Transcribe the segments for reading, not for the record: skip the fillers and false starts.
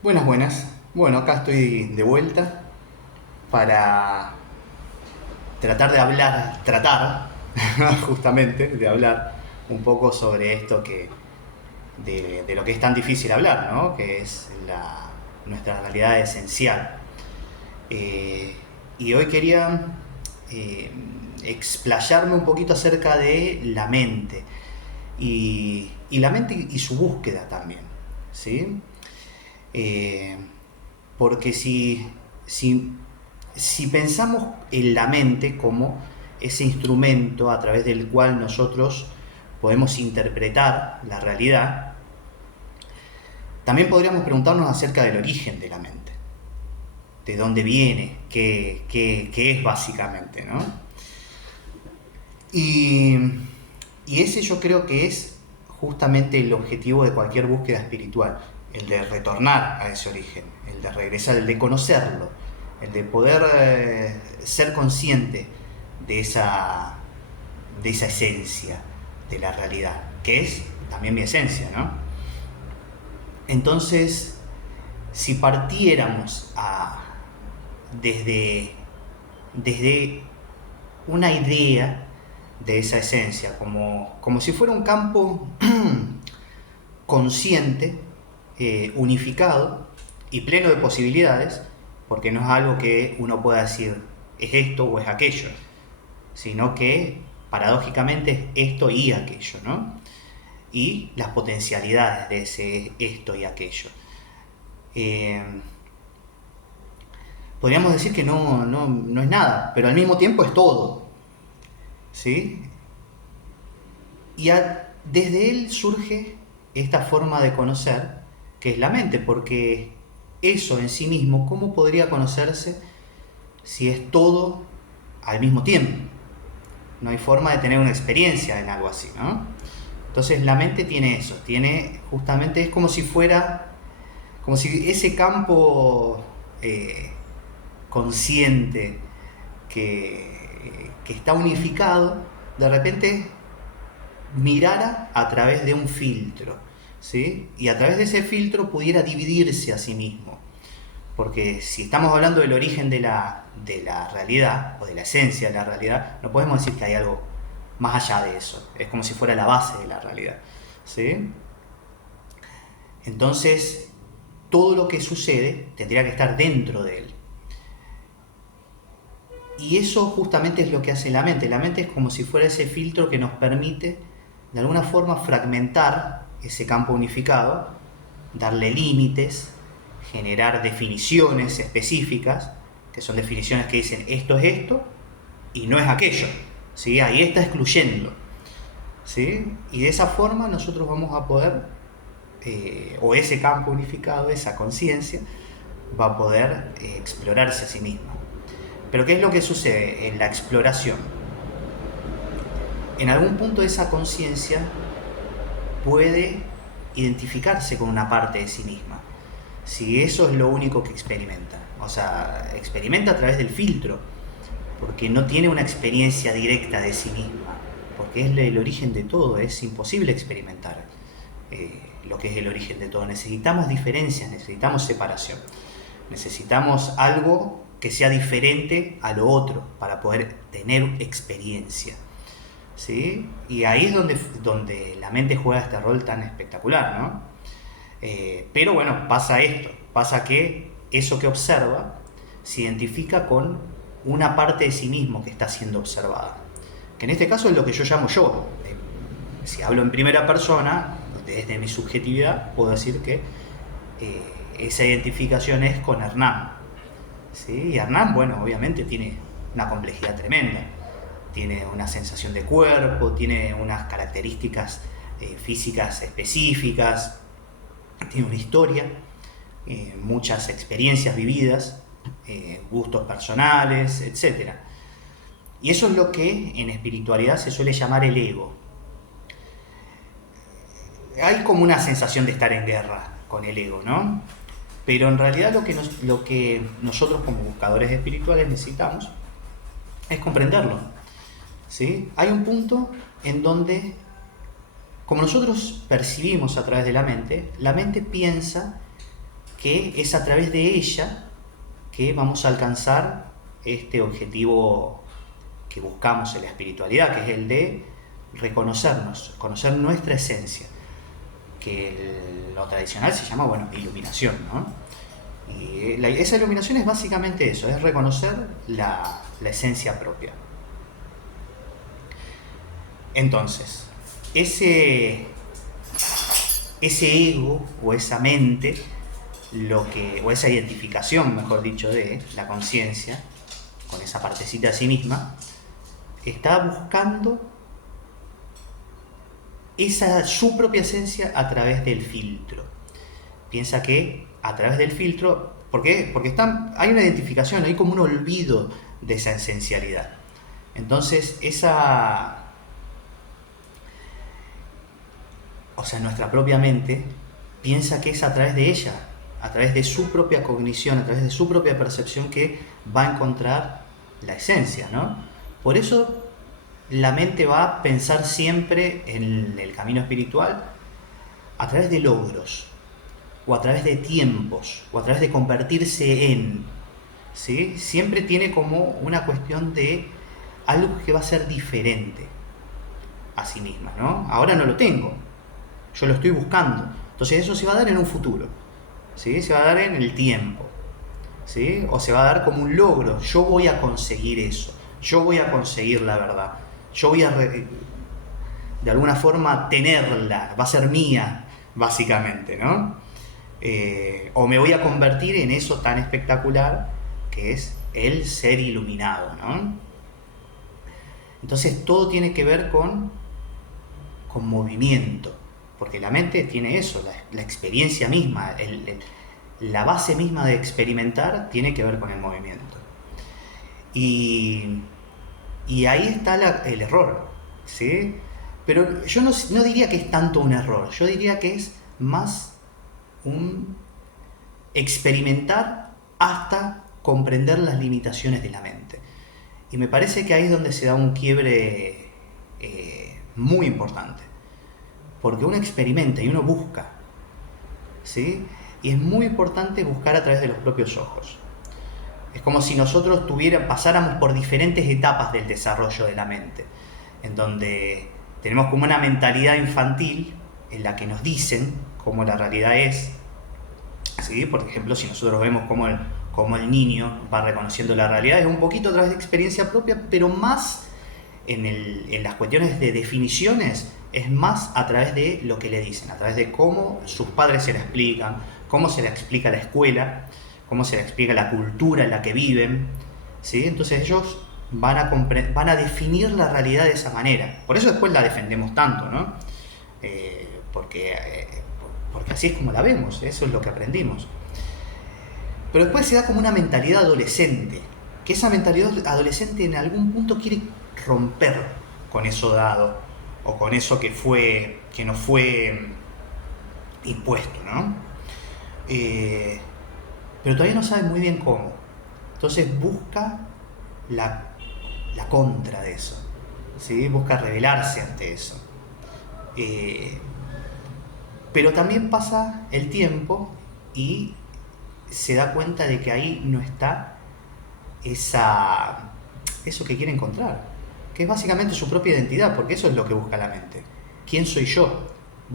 Buenas, buenas. Bueno, acá estoy de vuelta para tratar de hablar, tratar justamente de hablar un poco sobre esto de lo que es tan difícil hablar, ¿no? Que es nuestra realidad esencial. Eh, y hoy quería eh, explayarme un poquito acerca de la mente y la mente y su búsqueda también, ¿sí? Eh, Porque si pensamos en la mente como ese instrumento a través del cual nosotros podemos interpretar la realidad, también podríamos preguntarnos acerca del origen de la mente, de dónde viene, qué es básicamente, ¿no? Y, y ese yo creo que es justamente el objetivo de cualquier búsqueda espiritual, el de retornar a ese origen, el de regresar, el de conocerlo, el de poder ser consciente de de esa esencia de la realidad, que es también mi esencia, ¿no? Entonces, si partiéramos desde, desde una idea de esa esencia, como si fuera un campo consciente, unificado y pleno de posibilidades, porque no es algo que uno pueda decir es esto o es aquello, sino que paradójicamente es esto y aquello, ¿no? Y las potencialidades de ese esto y aquello. Eh, Podríamos decir que no es nada, pero al mismo tiempo es todo, ¿sí? Desde él surge esta forma de conocer, que es la mente, porque eso en sí mismo, ¿cómo podría conocerse si es todo al mismo tiempo? No hay forma de tener una experiencia en algo así, ¿no? Entonces la mente tiene eso, tiene justamente, es como si fuera, como si ese campo consciente que está unificado, de repente mirara a través de un filtro, ¿sí? Y a través de ese filtro pudiera dividirse a sí mismo. Porque si estamos hablando del origen de la realidad, o de la esencia de la realidad, no podemos decir que hay algo más allá de eso. Es como si fuera la base de la realidad, ¿sí? Entonces, todo lo que sucede tendría que estar dentro de él. Y eso justamente es lo que hace la mente. La mente es como si fuera ese filtro que nos permite de alguna forma fragmentar ese campo unificado, darle límites, generar definiciones específicas, que son definiciones que dicen esto es esto y no es aquello. ¿Sí? Ahí está excluyendo. ¿Sí? Y de esa forma nosotros vamos a poder, o ese campo unificado, esa conciencia, va a poder explorarse a sí mismo. Pero ¿qué es lo que sucede en la exploración? En algún punto esa conciencia puede identificarse con una parte de sí misma. Si eso es lo único que experimenta. O sea, experimenta a través del filtro, porque no tiene una experiencia directa de sí misma, porque es el origen de todo, es imposible experimentar lo que es el origen de todo. Necesitamos diferencias, necesitamos separación, necesitamos algo que sea diferente a lo otro para poder tener experiencia. ¿Sí? Y ahí es donde la mente juega este rol tan espectacular, ¿no? Pero bueno, pasa esto, pasa que eso que observa se identifica con una parte de sí mismo que está siendo observada, que en este caso es lo que yo llamo yo. Si hablo en primera persona, desde mi subjetividad, puedo decir que eh, esa identificación es con Hernán. ¿Sí? Y Hernán, bueno, obviamente tiene una complejidad tremenda, tiene una sensación de cuerpo, tiene unas características físicas específicas, tiene una historia, muchas experiencias vividas, gustos personales, etcétera. Y eso es lo que en espiritualidad se suele llamar el ego. Hay como una sensación de estar en guerra con el ego, ¿no? Pero en realidad lo que nosotros como buscadores espirituales necesitamos es comprenderlo. ¿Sí? Hay un punto en donde, como nosotros percibimos a través de la mente piensa que es a través de ella que vamos a alcanzar este objetivo que buscamos en la espiritualidad, que es el de reconocernos, conocer nuestra esencia, que lo tradicional se llama, bueno, iluminación, ¿no? Y esa iluminación es básicamente eso, es reconocer la esencia propia. Entonces, ese ego o esa mente, o esa identificación, mejor dicho, de la conciencia, con esa partecita de sí misma, está buscando su propia esencia a través del filtro. Piensa que a través del filtro, ¿por qué? Porque hay una identificación, hay como un olvido de esa esencialidad. Entonces, nuestra propia mente piensa que es a través de ella, a través de su propia cognición, a través de su propia percepción, que va a encontrar la esencia, ¿no? Por eso la mente va a pensar siempre en el camino espiritual a través de logros, o a través de tiempos, o a través de convertirse en, ¿sí? Siempre tiene como una cuestión de algo que va a ser diferente a sí misma, ¿no? Ahora no lo tengo, yo lo estoy buscando, entonces eso se va a dar en un futuro, ¿sí? Se va a dar en el tiempo, ¿sí? O se va a dar como un logro, yo voy a conseguir eso, yo voy a conseguir la verdad, yo voy a de alguna forma tenerla, va a ser mía, básicamente, ¿no? O me voy a convertir en eso tan espectacular que es el ser iluminado, ¿no? Entonces todo tiene que ver con movimiento, porque la mente tiene eso, la experiencia misma, la base misma de experimentar tiene que ver con el movimiento. Y ahí está el error, ¿sí? Pero yo no diría que es tanto un error, yo diría que es más un experimentar hasta comprender las limitaciones de la mente. Y me parece que ahí es donde se da un quiebre muy importante, porque uno experimenta y uno busca, ¿sí? Y es muy importante buscar a través de los propios ojos. Es como si nosotros pasáramos por diferentes etapas del desarrollo de la mente, en donde tenemos como una mentalidad infantil en la que nos dicen cómo la realidad es, ¿sí? Por ejemplo, si nosotros vemos cómo el niño va reconociendo la realidad, es un poquito a través de experiencia propia, pero más en las cuestiones de definiciones, es más a través de lo que le dicen, a través de cómo sus padres se la explican, cómo se la explica la escuela, cómo se la explica la cultura en la que viven, ¿sí? Entonces ellos van a definir la realidad de esa manera. Por eso después la defendemos tanto, ¿no? Porque así es como la vemos, eso es lo que aprendimos. Pero después se da como una mentalidad adolescente, que esa mentalidad adolescente en algún punto quiere romper con eso dado, o con eso que nos fue impuesto, ¿no? Pero todavía no sabe muy bien cómo. Entonces busca la contra de eso, ¿sí? Busca rebelarse ante eso. Pero también pasa el tiempo y se da cuenta de que ahí no está eso que quiere encontrar, que es básicamente su propia identidad, porque eso es lo que busca la mente. ¿Quién soy yo?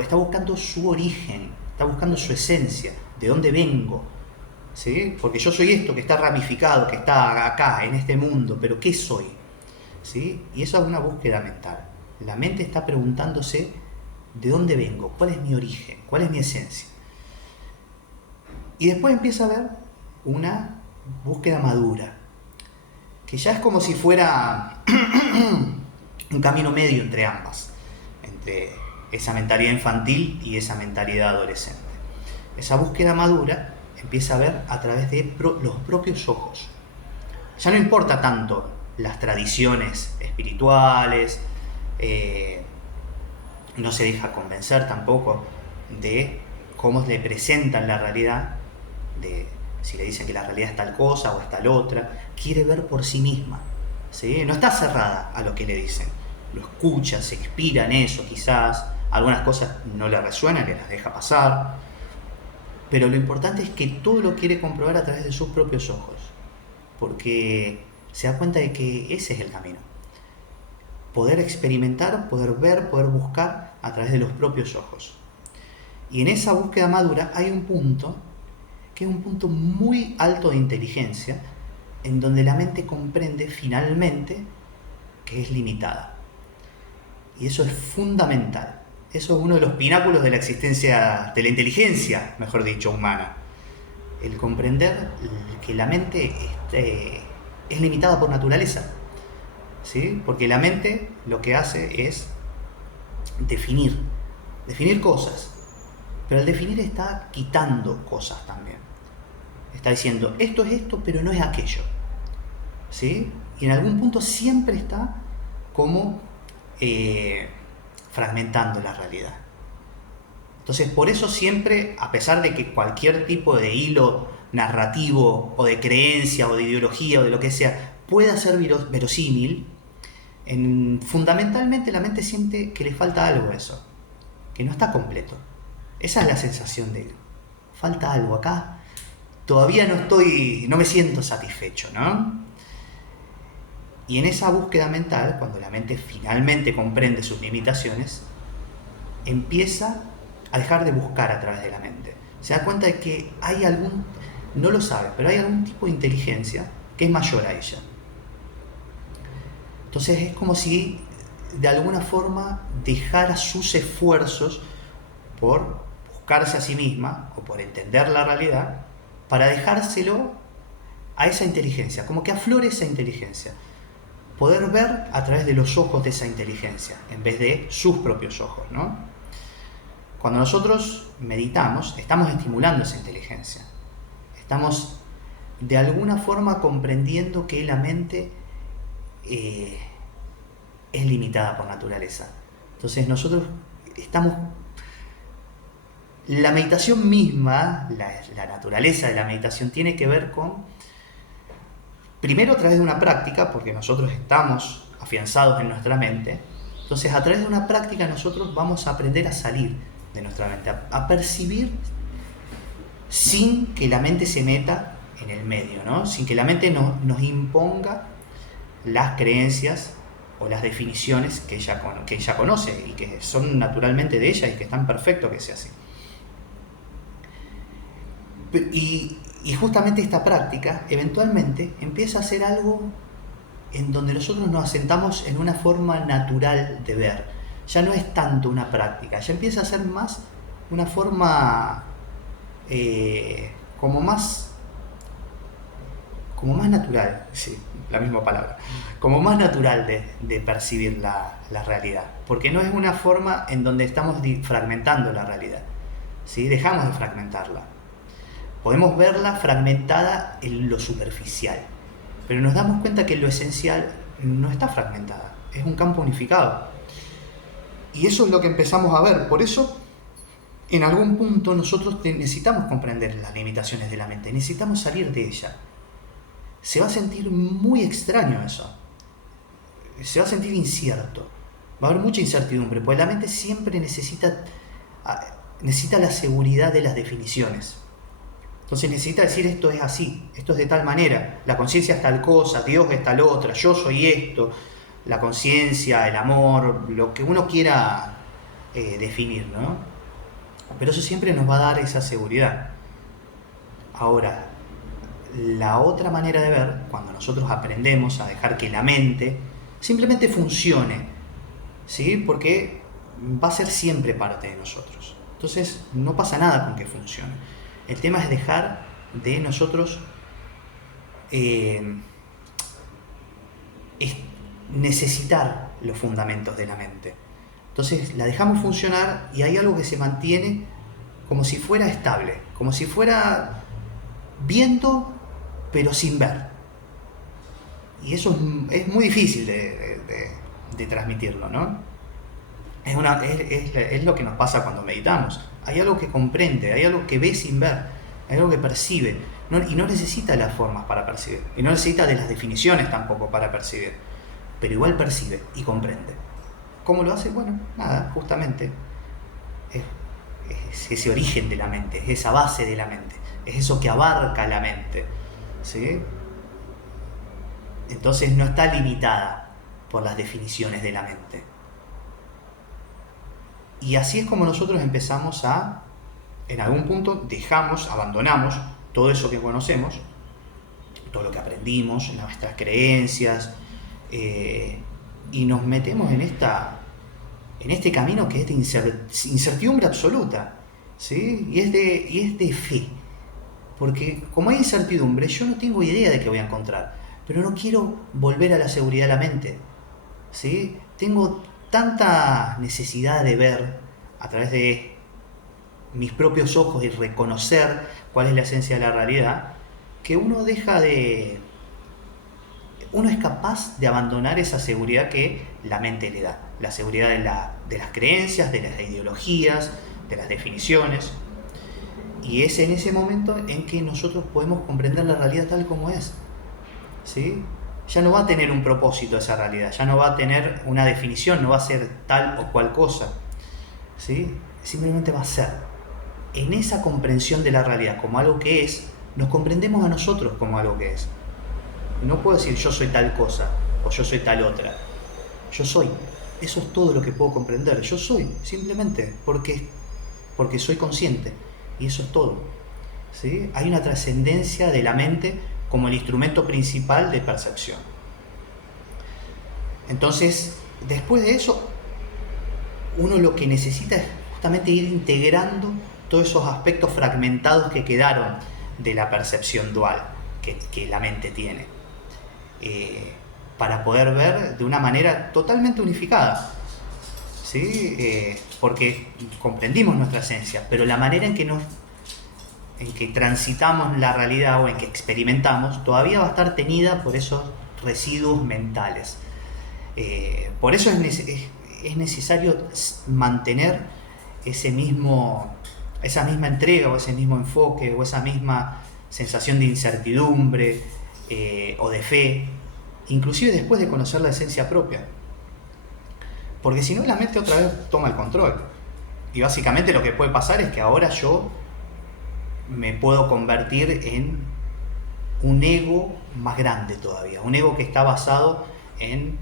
Está buscando su origen, está buscando su esencia, de dónde vengo, ¿sí? Porque yo soy esto que está ramificado, que está acá, en este mundo, pero ¿qué soy? ¿Sí? Y eso es una búsqueda mental. La mente está preguntándose de dónde vengo, cuál es mi origen, cuál es mi esencia. Y después empieza a haber una búsqueda madura, que ya es como si fuera un camino medio entre ambas, entre esa mentalidad infantil y esa mentalidad adolescente. Esa búsqueda madura empieza a ver a través de los propios ojos. Ya no importa tanto las tradiciones espirituales, no se deja convencer tampoco de cómo le presentan la realidad, de si le dicen que la realidad es tal cosa o es tal otra, quiere ver por sí misma, ¿sí? No está cerrada a lo que le dicen, lo escucha, se inspira en eso quizás, algunas cosas no le resuenan, le las deja pasar, pero lo importante es que todo lo quiere comprobar a través de sus propios ojos, porque se da cuenta de que ese es el camino. Poder experimentar, poder ver, poder buscar a través de los propios ojos. Y en esa búsqueda madura hay un punto, que es un punto muy alto de inteligencia, en donde la mente comprende finalmente que es limitada. Y eso es fundamental. Eso es uno de los pináculos de la existencia, de la inteligencia, mejor dicho, humana. El comprender que la mente es limitada por naturaleza. ¿Sí? Porque la mente lo que hace es definir cosas. Pero al definir está quitando cosas también. Está diciendo, esto es esto, pero no es aquello. ¿Sí? Y en algún punto siempre está como fragmentando la realidad. Entonces, por eso siempre, a pesar de que cualquier tipo de hilo narrativo o de creencia o de ideología o de lo que sea pueda ser verosímil, fundamentalmente la mente siente que le falta algo a eso, que no está completo. Esa es la sensación de falta algo acá, todavía no me siento satisfecho, ¿no? Y en esa búsqueda mental, cuando la mente finalmente comprende sus limitaciones, empieza a dejar de buscar a través de la mente. Se da cuenta de que hay no lo sabe, pero hay algún tipo de inteligencia que es mayor a ella. Entonces es como si de alguna forma dejara sus esfuerzos por buscarse a sí misma o por entender la realidad para dejárselo a esa inteligencia, como que aflore esa inteligencia. Poder ver a través de los ojos de esa inteligencia en vez de sus propios ojos, ¿no? Cuando nosotros meditamos, estamos estimulando esa inteligencia. Estamos de alguna forma comprendiendo que la mente es limitada por naturaleza. Entonces nosotros estamos... La meditación misma, la naturaleza de la meditación tiene que ver con, primero a través de una práctica, porque nosotros estamos afianzados en nuestra mente. Entonces a través de una práctica nosotros vamos a aprender a salir de nuestra mente, a percibir sin que la mente se meta en el medio, ¿no? Sin que la mente nos imponga las creencias o las definiciones que ella conoce y que son naturalmente de ella y que están perfecto que sea así. Y justamente esta práctica eventualmente empieza a ser algo en donde nosotros nos asentamos en una forma natural de ver. Ya no es tanto una práctica, ya empieza a ser más una forma como más natural, sí, la misma palabra, como más natural de percibir la realidad, porque no es una forma en donde estamos fragmentando la realidad, ¿sí? Dejamos de fragmentarla. Podemos verla fragmentada en lo superficial, pero nos damos cuenta que lo esencial no está fragmentada, es un campo unificado. Y eso es lo que empezamos a ver. Por eso, en algún punto, nosotros necesitamos comprender las limitaciones de la mente, necesitamos salir de ella. Se va a sentir muy extraño eso, se va a sentir incierto, va a haber mucha incertidumbre, porque la mente siempre necesita la seguridad de las definiciones. Entonces necesita decir esto es así, esto es de tal manera, la conciencia es tal cosa, Dios es tal otra, yo soy esto, la conciencia, el amor, lo que uno quiera definir, ¿no? Pero eso siempre nos va a dar esa seguridad. Ahora, la otra manera de ver, cuando nosotros aprendemos a dejar que la mente simplemente funcione, ¿sí? Porque va a ser siempre parte de nosotros. Entonces no pasa nada con que funcione. El tema es dejar de nosotros necesitar los fundamentos de la mente. Entonces la dejamos funcionar y hay algo que se mantiene como si fuera estable, como si fuera viendo pero sin ver. Y eso es muy difícil de transmitirlo, ¿no? Es lo que nos pasa cuando meditamos. Hay algo que comprende, hay algo que ve sin ver, hay algo que percibe, y no necesita las formas para percibir, y no necesita de las definiciones tampoco para percibir, pero igual percibe y comprende. ¿Cómo lo hace? Bueno, nada, justamente es ese origen de la mente, es esa base de la mente, es eso que abarca la mente, ¿sí? Entonces no está limitada por las definiciones de la mente. Y así es como nosotros empezamos a, en algún punto, abandonamos todo eso que conocemos, todo lo que aprendimos, nuestras creencias, y nos metemos en este camino que es de incertidumbre absoluta, ¿sí? Y es de fe. Porque como hay incertidumbre, yo no tengo idea de qué voy a encontrar, pero no quiero volver a la seguridad de la mente, ¿sí? Tengo tanta necesidad de ver a través de mis propios ojos y reconocer cuál es la esencia de la realidad, que uno es capaz de abandonar esa seguridad que la mente le da, la seguridad de las creencias, de las ideologías, de las definiciones. Y es en ese momento en que nosotros podemos comprender la realidad tal como es, ¿sí? Ya no va a tener un propósito esa realidad, ya no va a tener una definición, no va a ser tal o cual cosa, ¿sí? Simplemente va a ser. En esa comprensión de la realidad como algo que es, nos comprendemos a nosotros como algo que es. No puedo decir yo soy tal cosa o yo soy tal otra. Yo soy. Eso es todo lo que puedo comprender. Yo soy, simplemente, porque soy consciente. Y eso es todo, ¿sí? Hay una trascendencia de la mente como el instrumento principal de percepción. Entonces, después de eso, uno lo que necesita es justamente ir integrando todos esos aspectos fragmentados que quedaron de la percepción dual que la mente tiene, para poder ver de una manera totalmente unificada, ¿sí? Porque comprendimos nuestra esencia, pero la manera en que transitamos la realidad o en que experimentamos todavía va a estar teñida por esos residuos mentales. Por eso es necesario mantener esa misma entrega o ese mismo enfoque o esa misma sensación de incertidumbre o de fe, inclusive después de conocer la esencia propia. Porque si no, la mente otra vez toma el control. Y básicamente lo que puede pasar es que ahora yo me puedo convertir en un ego más grande todavía. Un ego que está basado en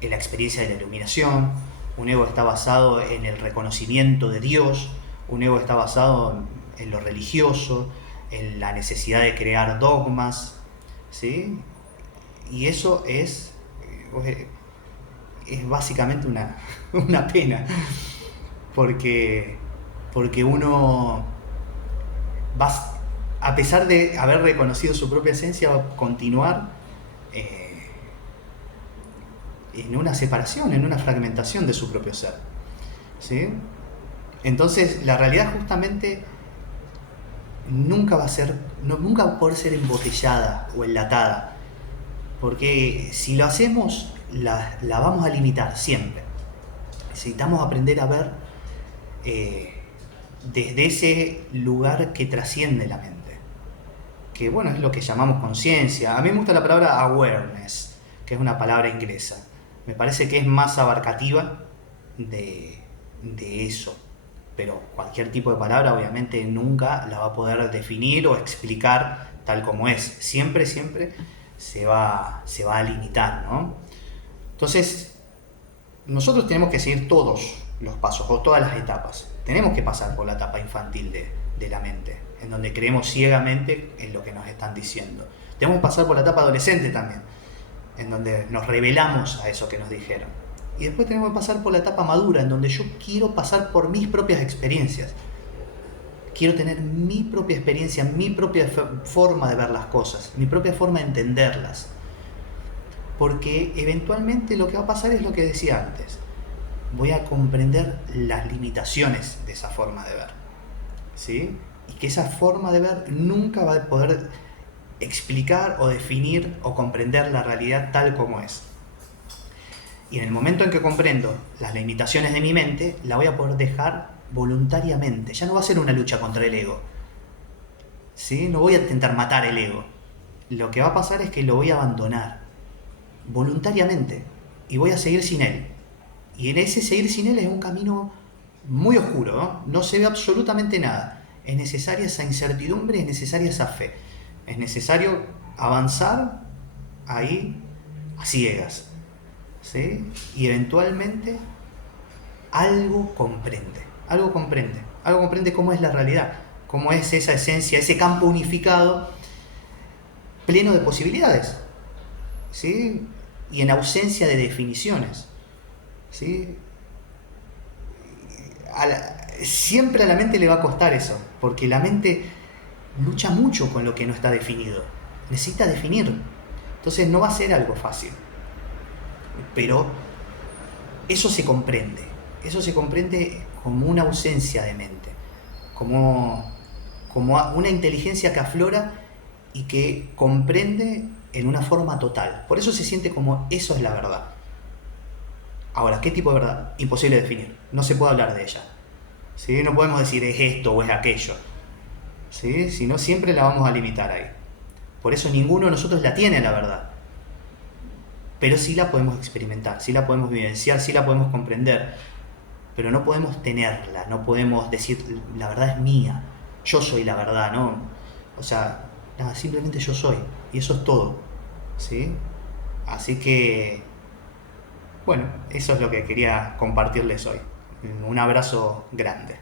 la experiencia de la iluminación. Un ego que está basado en el reconocimiento de Dios. Un ego que está basado en lo religioso, en la necesidad de crear dogmas, ¿sí? Y eso es básicamente una pena, porque uno va, a pesar de haber reconocido su propia esencia, va a continuar en una separación, en una fragmentación de su propio ser, ¿sí? Entonces la realidad justamente nunca va a poder ser embotellada o enlatada, porque si lo hacemos la vamos a limitar siempre. Necesitamos aprender a ver desde ese lugar que trasciende la mente, que bueno, es lo que llamamos conciencia. A mí me gusta la palabra awareness, que es una palabra inglesa. Me parece que es más abarcativa de eso, pero cualquier tipo de palabra obviamente nunca la va a poder definir o explicar tal como es. Siempre se va a limitar, ¿no? Entonces, nosotros tenemos que seguir todos los pasos o todas las etapas. Tenemos que pasar por la etapa infantil de la mente, en donde creemos ciegamente en lo que nos están diciendo. Tenemos que pasar por la etapa adolescente también, en donde nos rebelamos a eso que nos dijeron. Y después tenemos que pasar por la etapa madura, en donde yo quiero pasar por mis propias experiencias. Quiero tener mi propia experiencia, mi propia forma de ver las cosas, mi propia forma de entenderlas. Porque eventualmente lo que va a pasar es lo que decía antes. Voy a comprender las limitaciones de esa forma de ver, ¿sí? Y que esa forma de ver nunca va a poder explicar o definir o comprender la realidad tal como es. Y en el momento en que comprendo las limitaciones de mi mente, la voy a poder dejar voluntariamente. Ya no va a ser una lucha contra el ego, ¿sí? No voy a intentar matar el ego. Lo que va a pasar es que lo voy a abandonar voluntariamente y voy a seguir sin él. Y en ese seguir sin él es un camino muy oscuro, ¿no? No se ve absolutamente nada. Es necesaria esa incertidumbre, es necesaria esa fe. Es necesario avanzar ahí a ciegas, ¿sí? Y eventualmente algo comprende, algo comprende cómo es la realidad, cómo es esa esencia, ese campo unificado, pleno de posibilidades, ¿sí? Y en ausencia de definiciones, ¿sí? Siempre a la mente le va a costar eso, porque la mente lucha mucho con lo que no está definido, necesita definir, entonces no va a ser algo fácil, pero eso se comprende como una ausencia de mente, como una inteligencia que aflora y que comprende en una forma total. Por eso se siente como eso es la verdad. Ahora, ¿qué tipo de verdad? Imposible de definir. No se puede hablar de ella. ¿Sí? No podemos decir es esto o es aquello. ¿Sí? Si no, siempre la vamos a limitar ahí. Por eso ninguno de nosotros la tiene la verdad. Pero sí la podemos experimentar, sí la podemos vivenciar, sí la podemos comprender. Pero no podemos tenerla, no podemos decir la verdad es mía, yo soy la verdad, ¿no? O sea, nada, simplemente yo soy. Y eso es todo. ¿Sí? Así que, bueno, eso es lo que quería compartirles hoy. Un abrazo grande.